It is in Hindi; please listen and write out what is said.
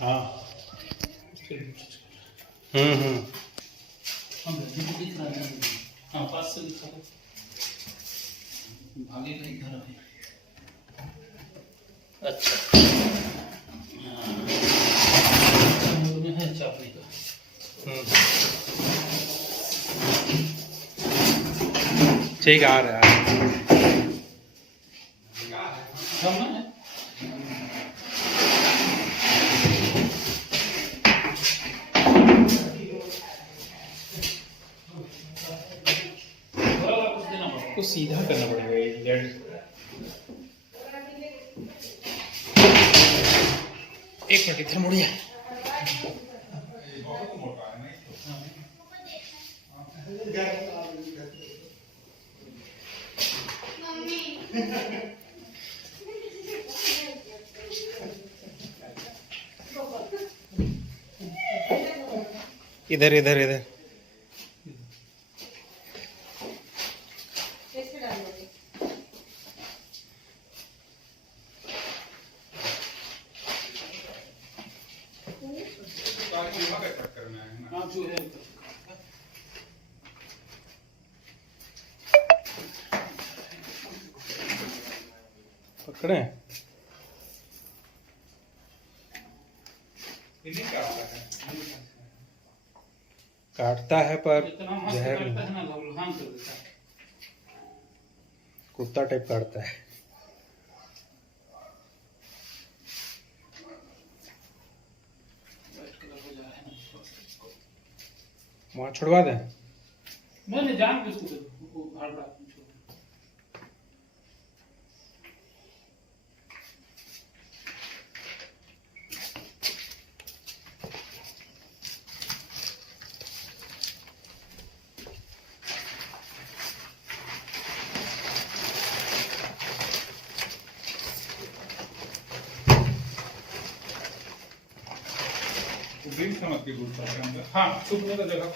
हाँ हम दिख रहा है। हाँ पास से दिखा दो, आगे का ही घर है। अच्छा में है चापने का। ठीक आ रहा है। तो सीधा करना पड़ेगा ये लेड। एक मिनट इधर मुड़िए। इधर इधर इधर पकड़े। काटता है पर जहर नहीं। कुत्ता टाइप काटता है। वहाँ छुड़वा दें। मैंने जान के उसको भाड़ रहा। समझ के हाँ छुपने का जगह